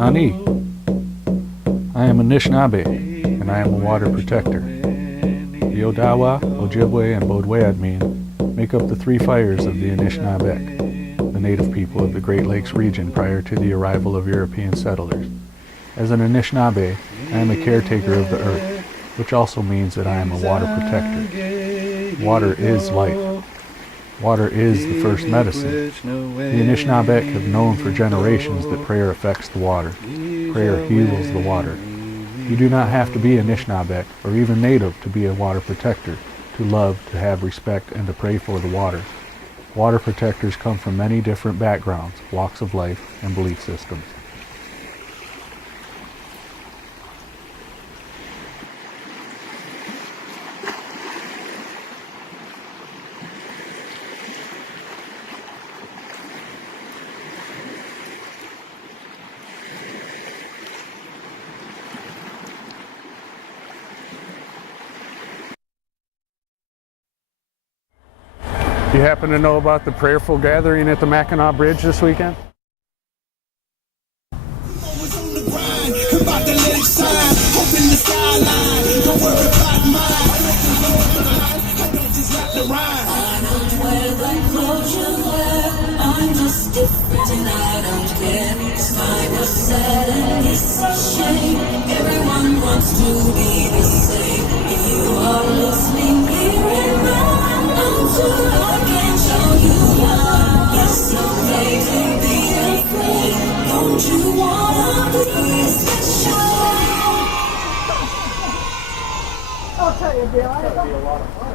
Ani. I am Anishinaabe, and I am a water protector. The Odawa, Ojibwe, and Bodwe make up the three fires of the Anishinaabe, the native people of the Great Lakes region prior to the arrival of European settlers. As an Anishinaabe, I am a caretaker of the earth, which also means that I am a water protector. Water is life. Water is the first medicine. The Anishinaabe have known for generations that prayer affects the water. Prayer heals the water. You do not have to be Anishinaabe or even native to be a water protector, to love, to have respect, and to pray for the water. Water protectors come from many different backgrounds, walks of life, and belief systems. Do you happen to know about the prayerful gathering at the Mackinac Bridge this weekend? Everyone wants to be the same. If you are listening here and now, I can show you how. It's okay to be afraid. Don't you wanna be special? I'll tell you, Bill. It's gonna be a lot of fun.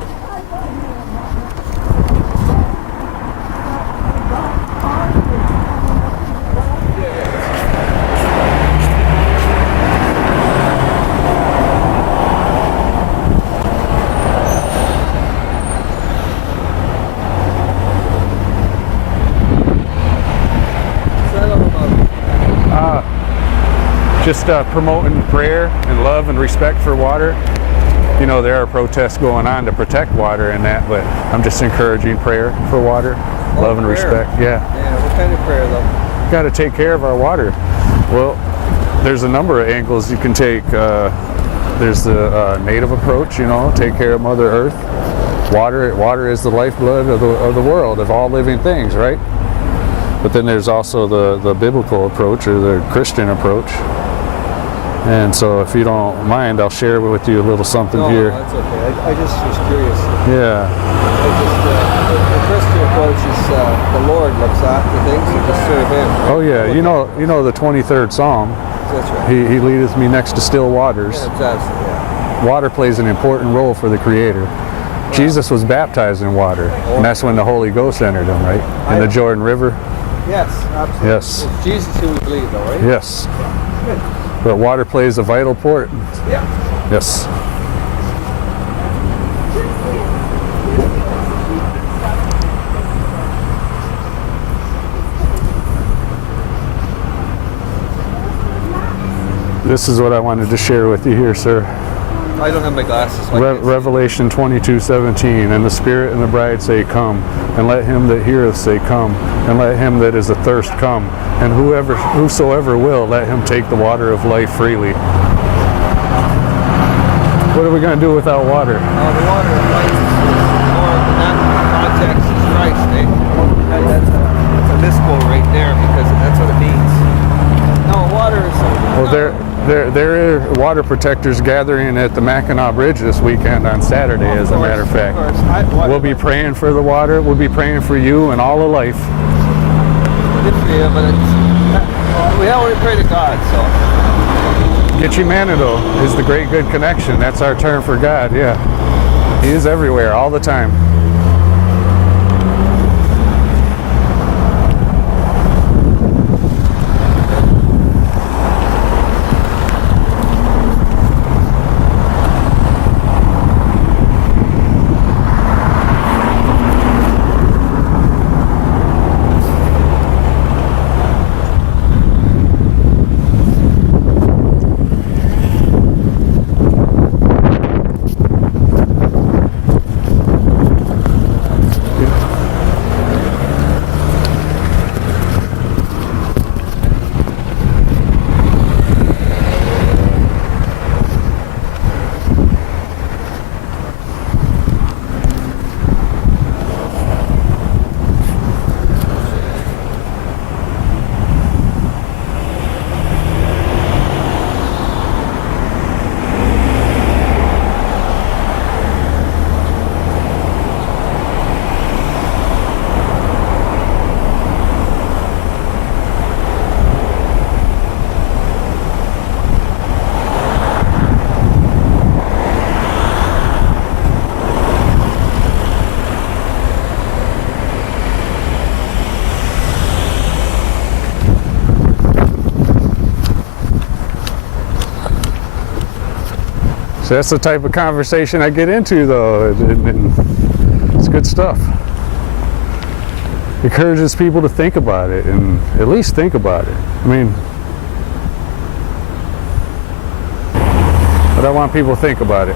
Just promoting prayer and love and respect for water. You know, there are protests going on to protect water and that, but I'm just encouraging prayer for water, love and respect. Yeah. Yeah, what kind of prayer though? Got to take care of our water. Well, there's a number of angles you can take. There's the native approach, you know, take care of Mother Earth. Water is the lifeblood of the world, of all living things, right? But then there's also the biblical approach, or the Christian approach. And so if you don't mind, I'll share with you a little something here. No, that's okay. I just was curious. Yeah. The Christian approach is the Lord looks after things and just serve Him. Oh yeah, you know the 23rd Psalm. That's right. He leadeth me next to still waters. Yeah, absolutely. Yeah. Water plays an important role for the Creator. Jesus was baptized in water, and that's when the Holy Ghost entered him, right? In the Jordan River. Yes, absolutely. Yes. It's Jesus who we believe though, right? Yes. Good. But water plays a vital part. Yeah. Yes. This is what I wanted to share with you here, sir. I don't have my glasses. So Revelation 22:17, and the Spirit and the bride say, Come, and let him that heareth say, Come, and let him that is athirst come, and whosoever will, let him take the water of life freely. What are we going to do without water? The water of life is more in that context is Christ, eh? That's a misquote right there because that's what it means. No, water is... Well, there are water protectors gathering at the Mackinac Bridge this weekend on Saturday, as a matter of fact. We'll be praying for the water. We'll be praying for you and all of life. Good for you, but we already pray to God, so... Getchimanido is the great good connection. That's our term for God, yeah. He is everywhere, all the time. So that's the type of conversation I get into, though, and it's good stuff. Encourages people to think about it, and at least think about it. I mean, but I want people to think about it.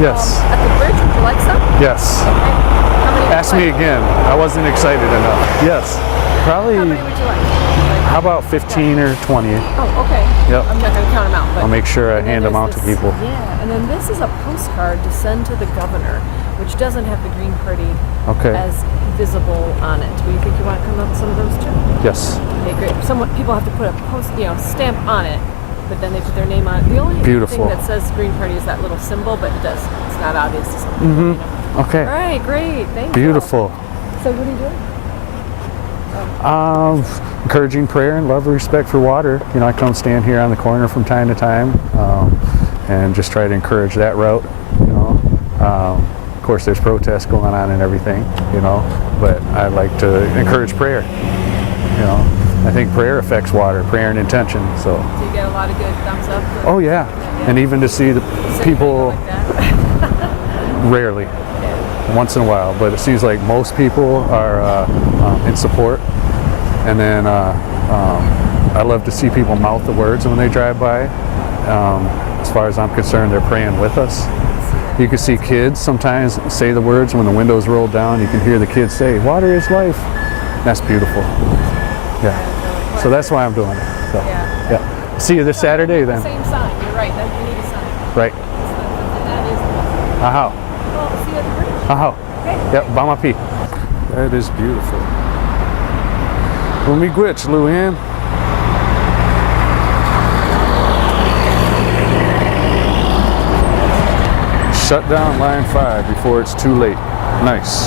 Yes. At the bridge, would you like some? Yes. Okay. How many would you Ask me like? again. I wasn't excited enough. Yes. Probably, How many would you like? how about 15 or 20? Oh, okay. Yep. I'm not going to count them out. But I'll make sure I and then hand them there's out to this- people. Yeah, and then this is a postcard to send to the governor, which doesn't have the Green Party Okay. as visible on it. Do you think you want to come up with some of those too? Yes. Okay, great. People have to put a stamp on it, but then they put their name on it. The only Beautiful. thing that says Green Party is that little symbol, but it's not obvious to some people. You know? Okay. All right, great. Thank Beautiful. you. So what are you doing? Encouraging prayer and love and respect for water. You know, I come stand here on the corner from time to time and just try to encourage that route. You know, of course, there's protests going on and everything. You know, but I like to encourage prayer. You know, I think prayer affects water, prayer and intention. So. Do you get a lot of good thumbs up? Oh yeah, and even to see the people Like that? rarely, once in a while, but it seems like most people are in support. And then I love to see people mouth the words when they drive by. As far as I'm concerned, they're praying with us. You can see kids sometimes say the words when the windows roll down. You can hear the kids say, "Water is life." That's beautiful. Yeah. So that's why I'm doing it. So, Yeah. yeah. See you this Saturday then. Same sign. You're right. That you need a sign. Right. That is. Aha. Well, see you at the bridge. Aha. Okay. Yep, Bama P. That is beautiful. Umigwitch, Luann. Shut down line 5 before it's too late. Nice.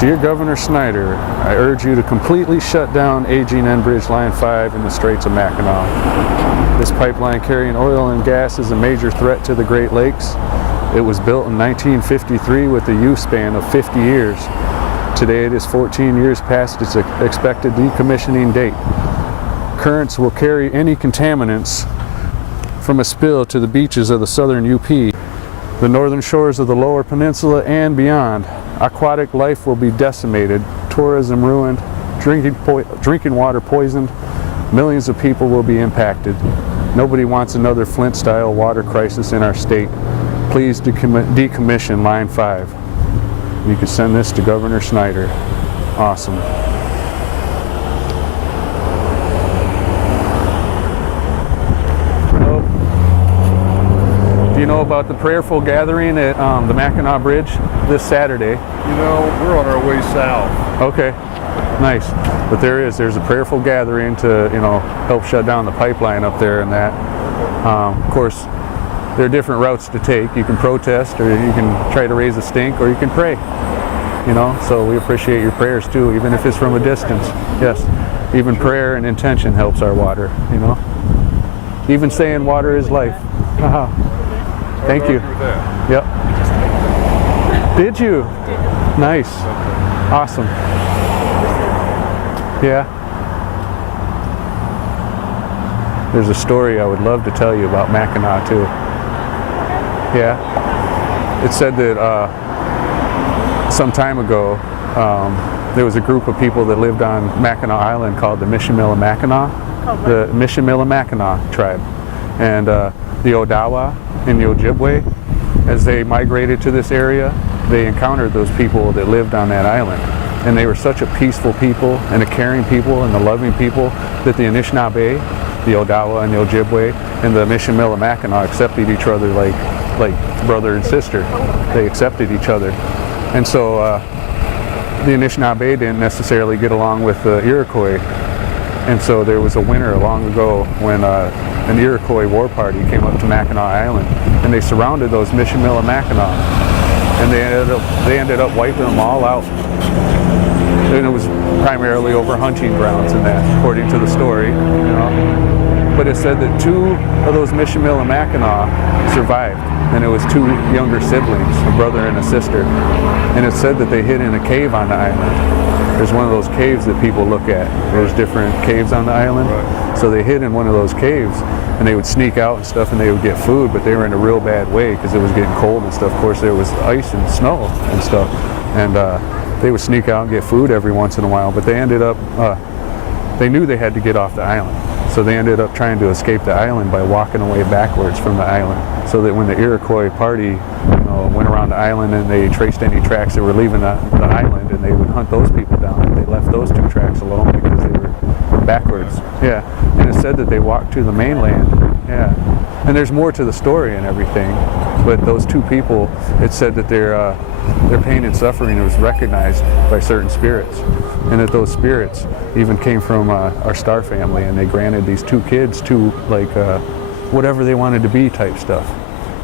Dear Governor Snyder, I urge you to completely shut down AG&N Bridge Line 5 in the Straits of Mackinac. This pipeline carrying oil and gas is a major threat to the Great Lakes. It was built in 1953 with a use span of 50 years. Today it is 14 years past its expected decommissioning date. Currents will carry any contaminants from a spill to the beaches of the southern UP, the northern shores of the lower peninsula and beyond. Aquatic life will be decimated, tourism ruined, drinking water poisoned. Millions of people will be impacted. Nobody wants another Flint-style water crisis in our state. Please decommission Line 5. You can send this to Governor Snyder. Awesome. Do you know about the prayerful gathering at the Mackinac Bridge this Saturday? You know, we're on our way south. Okay, nice. But there's a prayerful gathering to, you know, help shut down the pipeline up there and that. Of course, there are different routes to take. You can protest, or you can try to raise a stink, or you can pray. You know, so we appreciate your prayers too, even if it's from a distance. Yes, even prayer and intention helps our water, you know. Even saying water is life. Thank you. With that. Yep. Did you? Nice. Awesome. Yeah. There's a story I would love to tell you about Mackinac too. Yeah. It said that some time ago there was a group of people that lived on Mackinac Island called the Mishimilla-Mackinac, the Mishimilla-Mackinac tribe. And the Odawa and the Ojibwe, as they migrated to this area, they encountered those people that lived on that island. And they were such a peaceful people and a caring people and a loving people that the Anishinaabe, the Odawa and the Ojibwe, and the Mishimilla-Mackinac accepted each other like brother and sister. They accepted each other. And so the Anishinaabe didn't necessarily get along with the Iroquois. And so there was a winter long ago when an Iroquois war party came up to Mackinac Island, and they surrounded those Mishimilla-Mackinac, and they ended up wiping them all out. And it was primarily over hunting grounds and that, according to the story, you know. But it said that 2 of those Mishimilla-Mackinac survived, and it was 2 younger siblings, a brother and a sister. And it said that they hid in a cave on the island. There's one of those caves that people look at. There's different caves on the island. Right. So they hid in one of those caves, and they would sneak out and stuff, and they would get food, but they were in a real bad way because it was getting cold and stuff. Of course, there was ice and snow and stuff. And they would sneak out and get food every once in a while, but they ended up, they knew they had to get off the island. So they ended up trying to escape the island by walking away backwards from the island. So that when the Iroquois party, went around the island and they traced any tracks that were leaving the island, and they would hunt those people down, and they left those 2 tracks alone because they were backwards. Yeah, and it said that they walked to the mainland. Yeah, and there's more to the story and everything, but those 2 people, it said that their pain and suffering was recognized by certain spirits, and that those spirits even came from our star family, and they granted these 2 kids to whatever they wanted to be type stuff.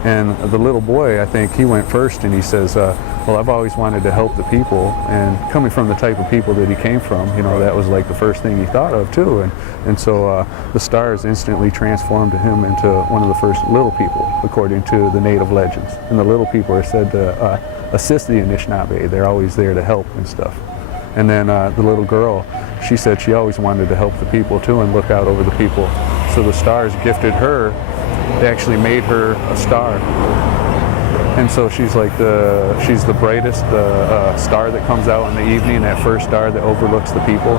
And the little boy, I think he went first, and he says, well, I've always wanted to help the people, and coming from the type of people that he came from, that was like the first thing he thought of too. And so the stars instantly transformed him into one of the first little people, according to the native legends. And the little people are said to assist the Anishinaabe. They're always there to help and stuff. And then the little girl, she said she always wanted to help the people too and look out over the people. So the stars gifted her. They actually made her a star, and so she's the brightest star that comes out in the evening, that first star that overlooks the people,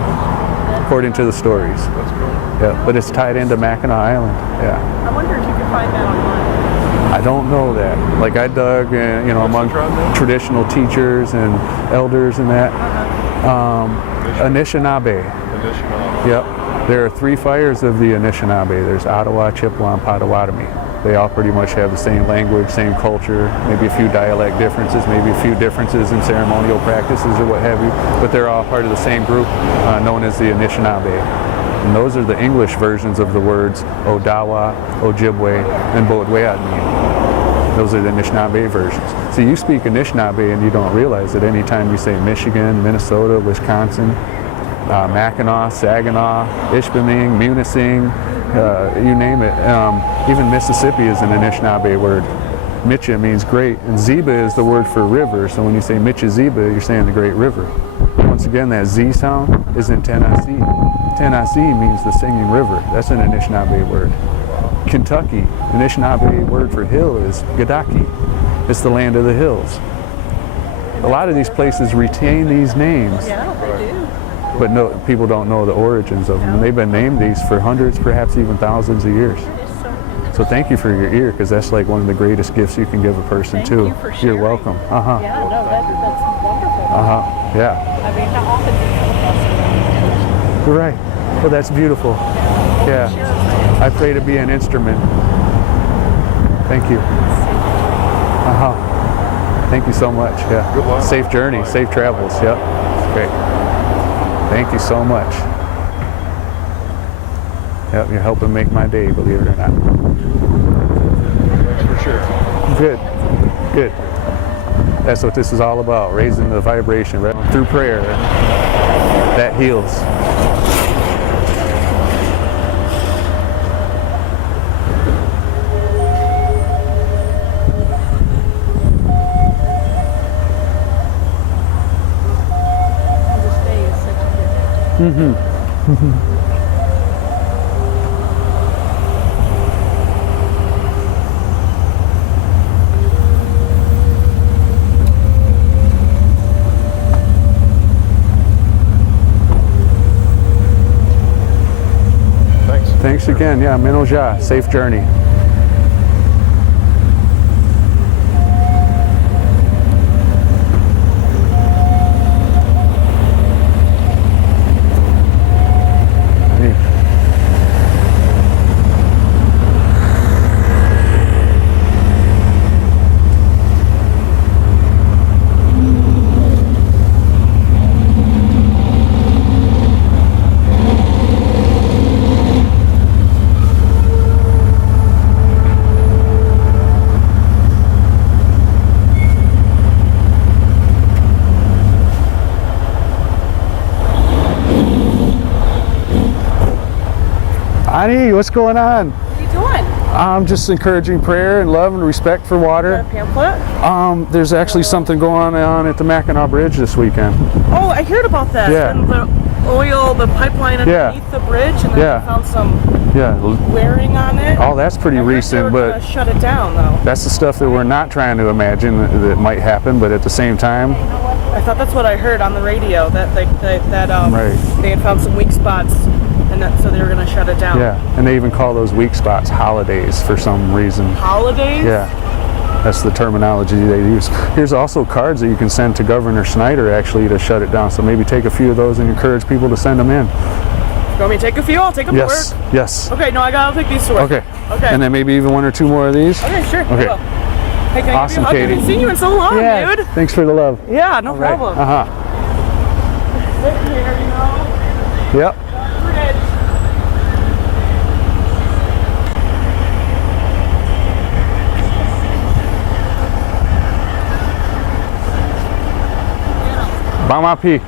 according to the stories. That's cool. Yeah, but it's tied into Mackinac Island. Yeah. I wonder if you can find that online. I don't know that. Like I dug, among traditional teachers and elders and that. Anishinaabe. Anishinaabe. Yep. There are 3 fires of the Anishinaabe. There's Ottawa, Chippewa, and Potawatomi. They all pretty much have the same language, same culture, maybe a few dialect differences, maybe a few differences in ceremonial practices or what have you, but they're all part of the same group known as the Anishinaabe. And those are the English versions of the words Odawa, Ojibwe, and Bodweadmi. Those are the Anishinaabe versions. So you speak Anishinaabe and you don't realize that anytime you say Michigan, Minnesota, Wisconsin, Mackinac, Saginaw, Ishpeming, Munising, you name it. Even Mississippi is an Anishinaabe word. Mitcha means great, and Zeba is the word for river, so when you say Mitcha Zeba, you're saying the great river. Once again, that Z sound is in Tennessee. Tennessee means the singing river. That's an Anishinaabe word. Kentucky, Anishinaabe word for hill is Gadaki. It's the land of the hills. A lot of these places retain these names. Yeah, they do. But no, people don't know the origins of them. And they've been named these for hundreds, perhaps even thousands of years. So thank you for your ear, because that's like one of the greatest gifts you can give a person Thank too. you for sharing. You're welcome. Yeah, no, that's wonderful. Yeah. I mean, how often do you come across it? You're right. Well, that's beautiful. Yeah. I pray to be an instrument. Thank you. Thank you so much. Yeah. Good luck. Safe journey, safe travels. Yep. Great. Thank you so much. Yep, you're helping make my day, believe it or not. Thanks for sharing. Good. Good. That's what this is all about, raising the vibration right? Through prayer. That heals. This day is such a gift. Thanks. Thanks again. Yeah, Minoja. Safe journey. Ani, what's going on? What are you doing? I'm just encouraging prayer and love and respect for water. Pamphlet? There's actually something going on at the Mackinac Bridge this weekend. Oh, I heard about that. Yeah. And the oil, the pipeline underneath the bridge, and then Yeah. they found some Yeah. wearing on it. Oh, that's pretty I heard they recent, were but gonna shut it down, though. that's the stuff that we're not trying to imagine that might happen, but at the same time, I thought that's what I heard on the radio, that Right. they had found some weak spots, And so they were going to shut it down. Yeah, and they even call those weak spots holidays for some reason. Holidays? Yeah, that's the terminology they use. Here's also cards that you can send to Governor Snyder actually to shut it down. So maybe take a few of those and encourage people to send them in. You want me to take a few? I'll take them Yes, to work. yes. Okay, no, I'll take these to work. Okay. Okay. And then maybe even one or two more of these. Okay, sure. I Okay. will. Hey, can Awesome, I give you a hug? I Katie. haven't seen you in so long, Yeah. dude. Thanks for the love. Yeah, no All right. problem. Sit here, you know. Yep. Bridge. Bamapi.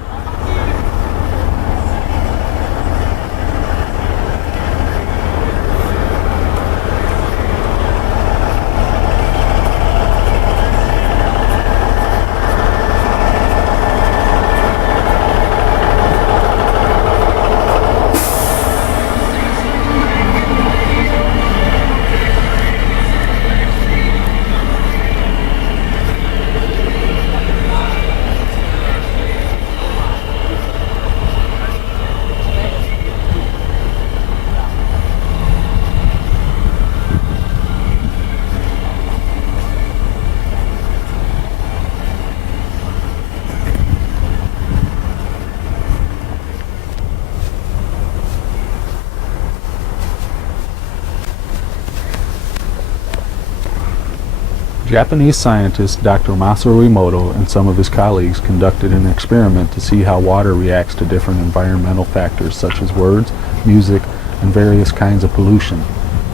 Japanese scientist Dr. Masaru Emoto and some of his colleagues conducted an experiment to see how water reacts to different environmental factors such as words, music, and various kinds of pollution.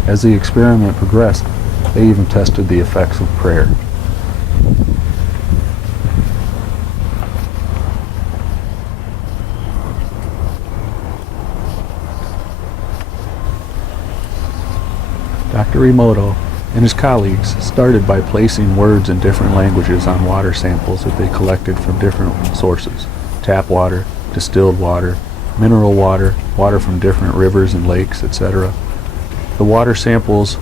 As the experiment progressed, they even tested the effects of prayer. Dr. Emoto and his colleagues started by placing words in different languages on water samples that they collected from different sources: tap water, distilled water, mineral water, water from different rivers and lakes, etc. The water samples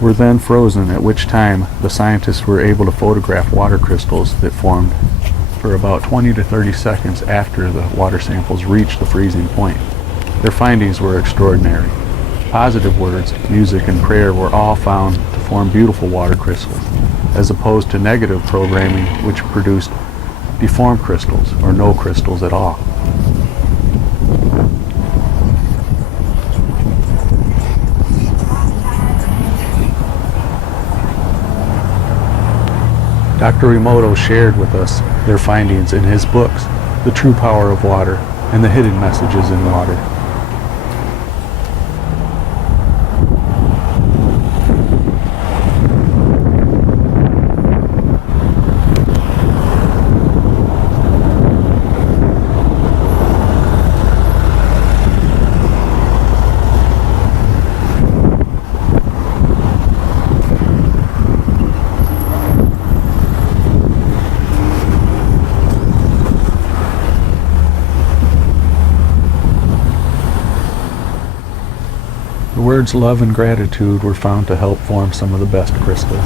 were then frozen, at which time the scientists were able to photograph water crystals that formed for about 20 to 30 seconds after the water samples reached the freezing point. Their findings were extraordinary. Positive words, music, and prayer were all found to form beautiful water crystals, as opposed to negative programming which produced deformed crystals or no crystals at all. Dr. Emoto shared with us their findings in his books, The True Power of Water and the Hidden Messages in Water. The words love and gratitude were found to help form some of the best crystals.